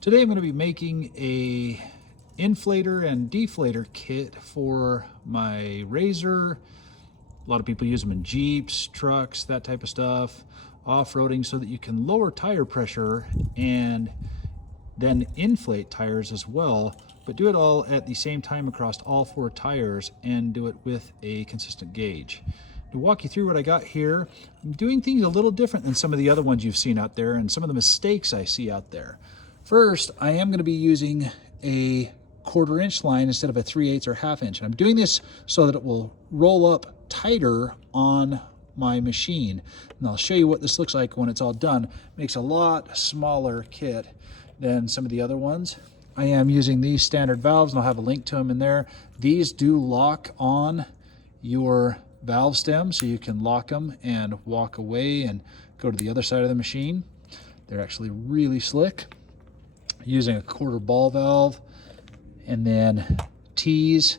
Today I'm going to be making a inflator and deflator kit for my Razor. A lot of people use them in Jeeps, trucks, that type of stuff, off-roading, so that you can lower tire pressure and then inflate tires as well, but do it all at the same time across all four tires and do it with a consistent gauge. To walk you through what I got here, I'm doing things a little different than some of the other ones you've seen out there and some of the mistakes I see out there. First, I am going to be using a 1/4 inch line instead of a 3/8 or 1/2 inch. And I'm doing this so that it will roll up tighter on my machine. And I'll show you what this looks like when it's all done. It makes a lot smaller kit than some of the other ones. I am using these standard valves, and I'll have a link to them in there. These do lock on your valve stem, so you can lock them and walk away and go to the other side of the machine. They're actually really slick. Using a 1/4 ball valve and then T's,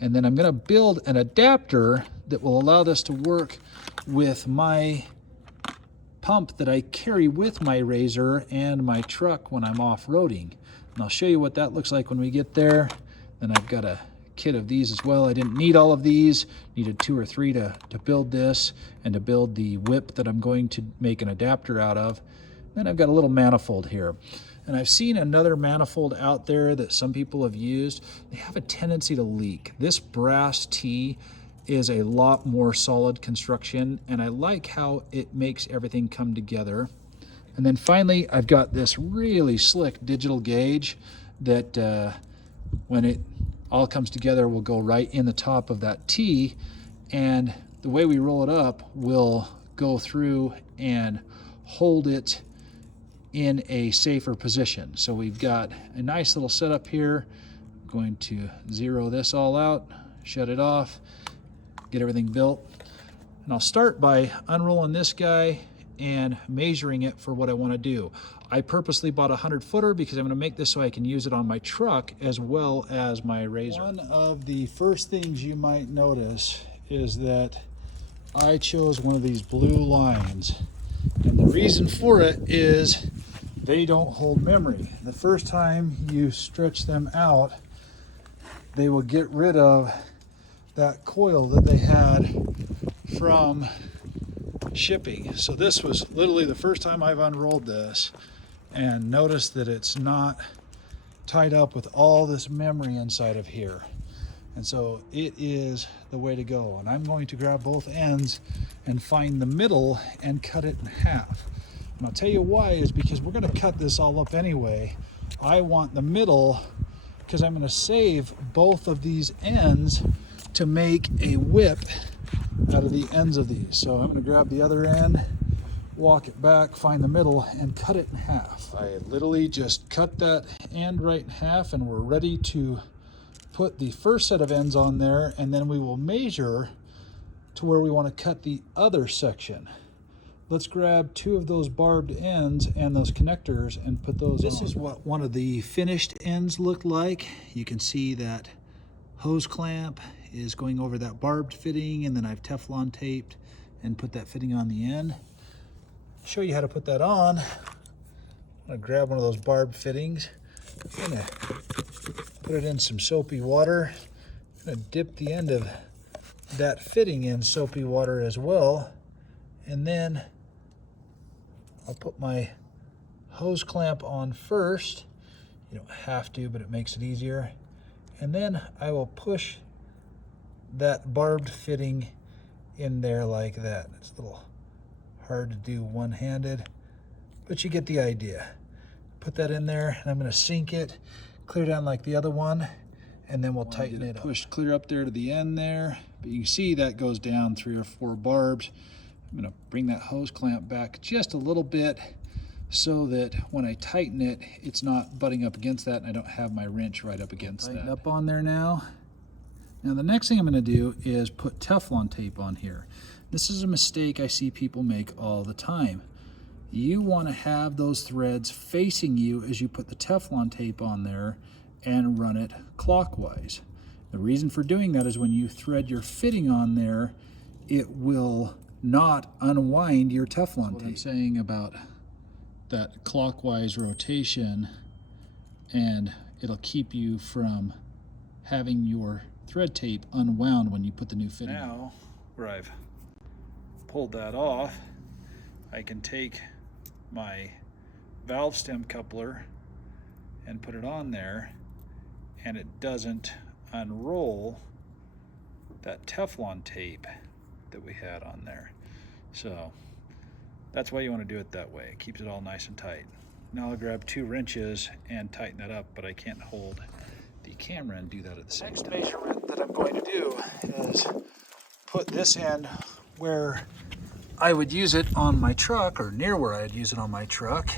and then I'm going to build an adapter that will allow this to work with my pump that I carry with my Razor and my truck when I'm off-roading. And I'll show you what that looks like when we get there. Then I've got a kit of these as well. I didn't need all of these, needed 2 or 3 to build this and to build the whip that I'm going to make an adapter out of. Then I've got a little manifold here. And I've seen another manifold out there that some people have used. They have a tendency to leak. This brass T is a lot more solid construction, and I like how it makes everything come together. And then finally, I've got this really slick digital gauge that when it all comes together will go right in the top of that T, and the way we roll it up will go through and hold it in a safer position. So we've got a nice little setup here. I'm going to zero this all out, shut it off, get everything built. And I'll start by unrolling this guy and measuring it for what I want to do. I purposely bought a 100-footer because I'm going to make this so I can use it on my truck as well as my Razor. One of the first things you might notice is that I chose one of these blue lines. And the reason for it is they don't hold memory. The first time you stretch them out, they will get rid of that coil that they had from shipping. So this was literally the first time I've unrolled this and noticed that it's not tied up with all this memory inside of here. And so it is the way to go. And I'm going to grab both ends and find the middle and cut it in half. And I'll tell you why is because we're going to cut this all up anyway. I want the middle because I'm going to save both of these ends to make a whip out of the ends of these. So I'm going to grab the other end, walk it back, find the middle, and cut it in half. I literally just cut that end right in half, and we're ready to put the first set of ends on there, and then we will measure to where we want to cut the other section. Let's grab 2 of those barbed ends and those connectors and put those on. This is what one of the finished ends look like. You can see that hose clamp is going over that barbed fitting, and then I've Teflon taped and put that fitting on the end. Show you how to put that on. I'm gonna grab one of those barbed fittings. I'm gonna put it in some soapy water. I'm gonna dip the end of that fitting in soapy water as well, and then I'll put my hose clamp on first. You don't have to, but it makes it easier. And then I will push that barbed fitting in there like that. It's a little hard to do one-handed, but you get the idea. Put that in there, and I'm going to sink it clear down like the other one, and then we'll tighten it up. Pushed clear up there to the end there, but you can see that goes down 3 or 4 barbs. I'm going to bring that hose clamp back just a little bit so that when I tighten it, it's not butting up against that, and I don't have my wrench right up against that. Tighten up on there now. Now the next thing I'm going to do is put Teflon tape on here. This is a mistake I see people make all the time. You want to have those threads facing you as you put the Teflon tape on there and run it clockwise. The reason for doing that is when you thread your fitting on there, it will not unwind your Teflon tape. What I'm saying about that clockwise rotation and it'll keep you from having your thread tape unwound when you put the new fitting. Now, where I've pulled that off, I can take my valve stem coupler and put it on there, and it doesn't unroll that Teflon tape that we had on there. So that's why you want to do it that way. It keeps it all nice and tight. Now I'll grab 2 wrenches and tighten that up, but I can't hold the camera and do that at the same time. Next measurement that I'm going to do is put this end where I would use it on my truck, or near where I'd use it on my truck,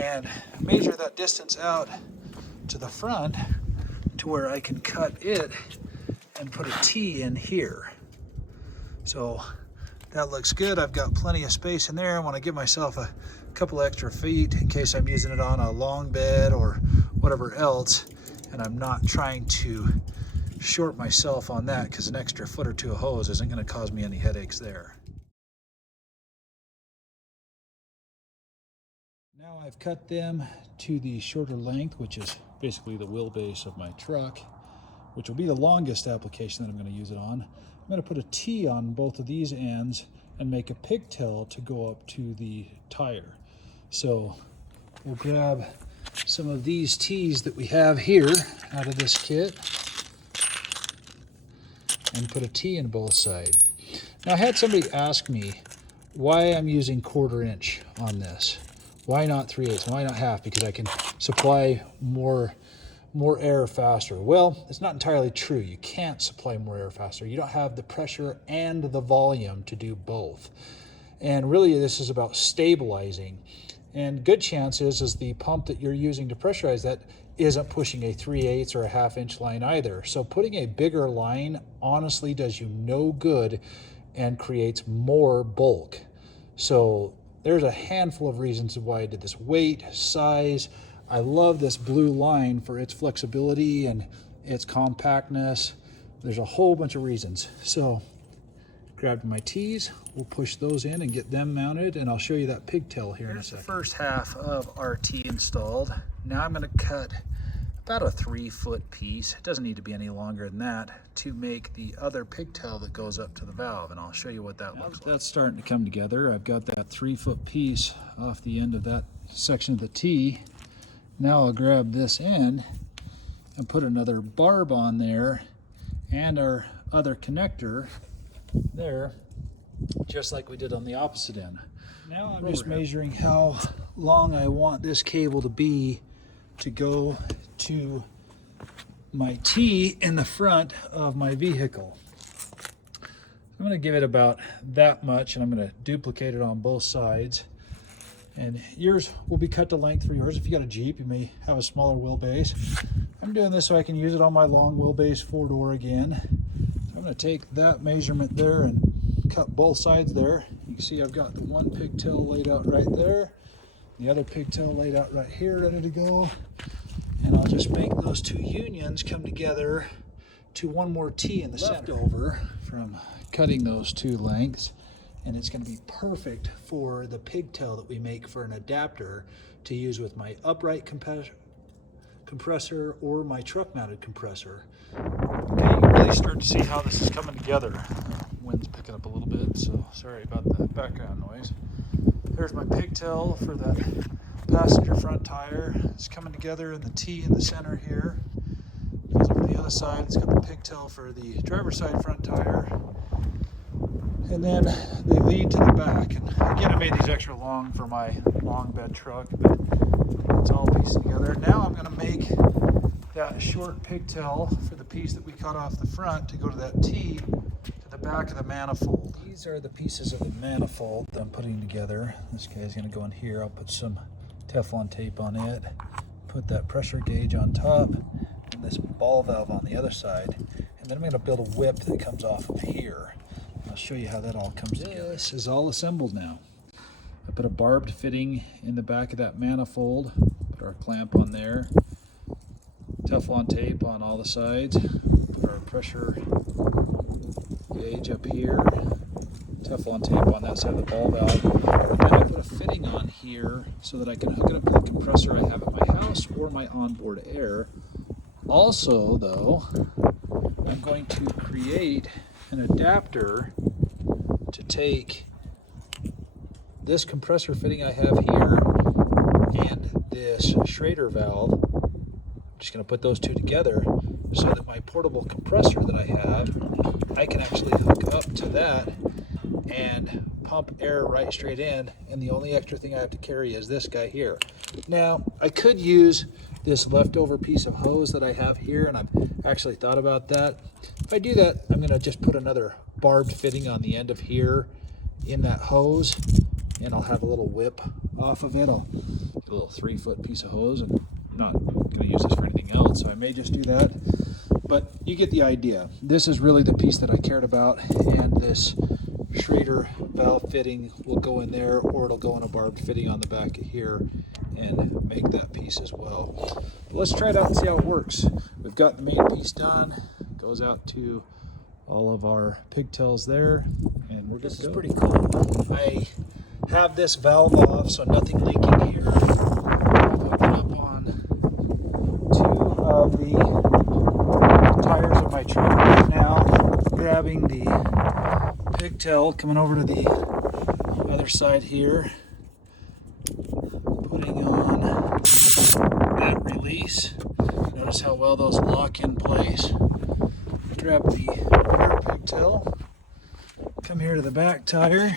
and measure that distance out to the front to where I can cut it and put a T in here. So that looks good. I've got plenty of space in there. I want to give myself a couple extra feet in case I'm using it on a long bed or whatever else, and I'm not trying to short myself on that, because an extra foot or 2 of hose isn't going to cause me any headaches there. Now I've cut them to the shorter length, which is basically the wheelbase of my truck, which will be the longest application that I'm going to use it on. I'm going to put a T on both of these ends and make a pigtail to go up to the tire. So we'll grab some of these T's that we have here out of this kit and put a T in both sides. Now I had somebody ask me why I'm using 1/4 inch on this. Why not 3/8? Why not half? Because I can supply more air faster. Well, it's not entirely true. You can't supply more air faster. You don't have the pressure and the volume to do both. And really this is about stabilizing. And good chance is the pump that you're using to pressurize that isn't pushing a 3/8 or a 1/2 inch line either. So putting a bigger line honestly does you no good and creates more bulk. So there's a handful of reasons why I did this. Weight, size. I love this blue line for its flexibility and its compactness. There's a whole bunch of reasons. So grabbed my T's, we'll push those in and get them mounted, and I'll show you that pigtail here in a second. The first half of our T installed. Now I'm going to cut about a 3-foot piece. It doesn't need to be any longer than that to make the other pigtail that goes up to the valve, and I'll show you what that looks like. That's starting to come together. I've got that 3-foot piece off the end of that section of the T. Now I'll grab this end and put another barb on there and our other connector there, just like we did on the opposite end. Now I'm just measuring how long I want this cable to be to go to my T in the front of my vehicle. I'm going to give it about that much, and I'm going to duplicate it on both sides. And yours will be cut to length for yours. If you got a Jeep, you may have a smaller wheelbase. I'm doing this so I can use it on my long wheelbase 4-door again. So I'm going to take that measurement there and cut both sides there. You can see I've got the one pigtail laid out right there, the other pigtail laid out right here, ready to go. And I'll just make those 2 unions come together to one more T in the center over from cutting those 2 lengths. And it's going to be perfect for the pigtail that we make for an adapter to use with my upright compressor or my truck mounted compressor. Okay, you can really start to see how this is coming together. Wind's picking up a little bit, so sorry about the background noise. There's my pigtail for that passenger front tire. It's coming together in the T in the center here. Goes over to the other side. It's got the pigtail for the driver's side front tire. And then they lead to the back. And again, I made these extra long for my long bed truck, but it's all pieced together. Now I'm going to make that short pigtail for the piece that we cut off the front to go to that T to the back of the manifold. These are the pieces of the manifold that I'm putting together. This guy's going to go in here. I'll put some Teflon tape on it, put that pressure gauge on top, and this ball valve on the other side. And then I'm going to build a whip that comes off of here. I'll show you how that all comes together. This is all assembled now. I put a barbed fitting in the back of that manifold, put our clamp on there, Teflon tape on all the sides, put our pressure gauge up here, Teflon tape on that side of the ball valve. And then I put a fitting on here so that I can hook it up to the compressor I have at my house or my onboard air. Also, though, I'm going to create an adapter to take this compressor fitting I have here and this Schrader valve. I'm just going to put those two together so that my portable compressor that I have, I can actually hook up to that and pump air right straight in, and the only extra thing I have to carry is this guy here. Now, I could use this leftover piece of hose that I have here, and I've actually thought about that. If I do that, I'm going to just put another barbed fitting on the end of here in that hose, and I'll have a little whip off of it. I'll get a little 3-foot piece of hose, and I'm not going to use this for anything else, so I may just do that. But you get the idea. This is really the piece that I cared about, and this Schrader valve fitting will go in there, or it'll go in a barbed fitting on the back of here and make that piece as well. But let's try it out and see how it works. We've got the main piece done. It goes out to all of our pigtails there, and we're good to go. This is pretty cool. I have this valve off, so nothing leaking here. I've hooked it up on 2 of the tires of my truck right now, grabbing the pigtail, coming over to the other side here, putting on that release. Notice how well those lock in place. Grab the rear pigtail, come here to the back tire,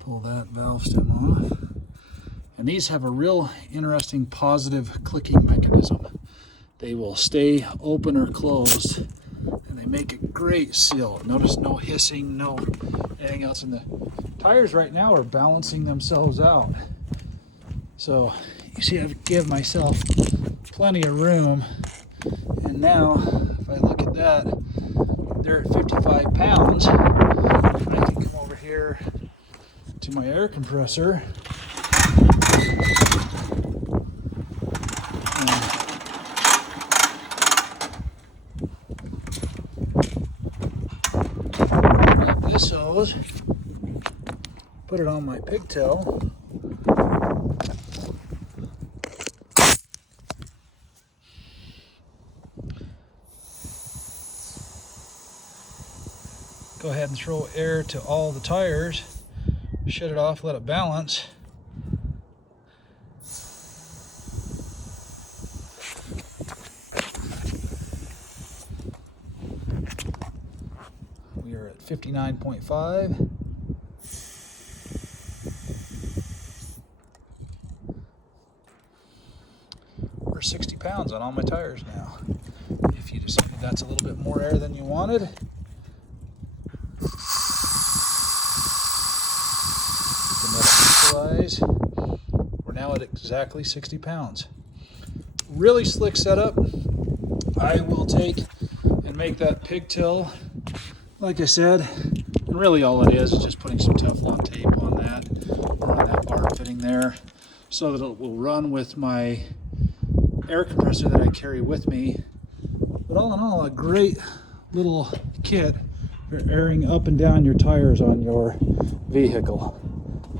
pull that valve stem off, and these have a real interesting positive clicking mechanism. They will stay open or closed, and they make a great seal. Notice no hissing, no anything else. And the tires right now are balancing themselves out. So you see, I give myself plenty of room. And now, if I look at that, they're at 55 pounds. I can come over here to my air compressor. This hose, put it on my pigtail, go ahead and throw air to all the tires, shut it off, let it balance. We are at 59.5. We're 60 pounds on all my tires now. If you decided that's a little bit more air than you wanted, you can let it equalize. We're now at exactly 60 pounds. Really slick setup. I will take and make that pigtail, like I said, and really all it is just putting some Teflon tape on that bar fitting there, so that it will run with my air compressor that I carry with me. But all in all, a great little kit for airing up and down your tires on your vehicle.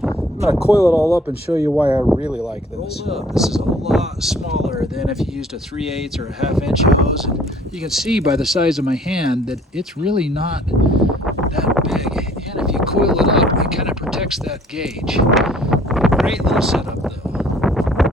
I'm going to coil it all up and show you why I really like this. Hold up. This is a lot smaller than if you used a 3/8 or a 1/2 inch hose. And you can see by the size of my hand that it's really not that big. And if you coil it up, it kind of protects that gauge. Great little setup though.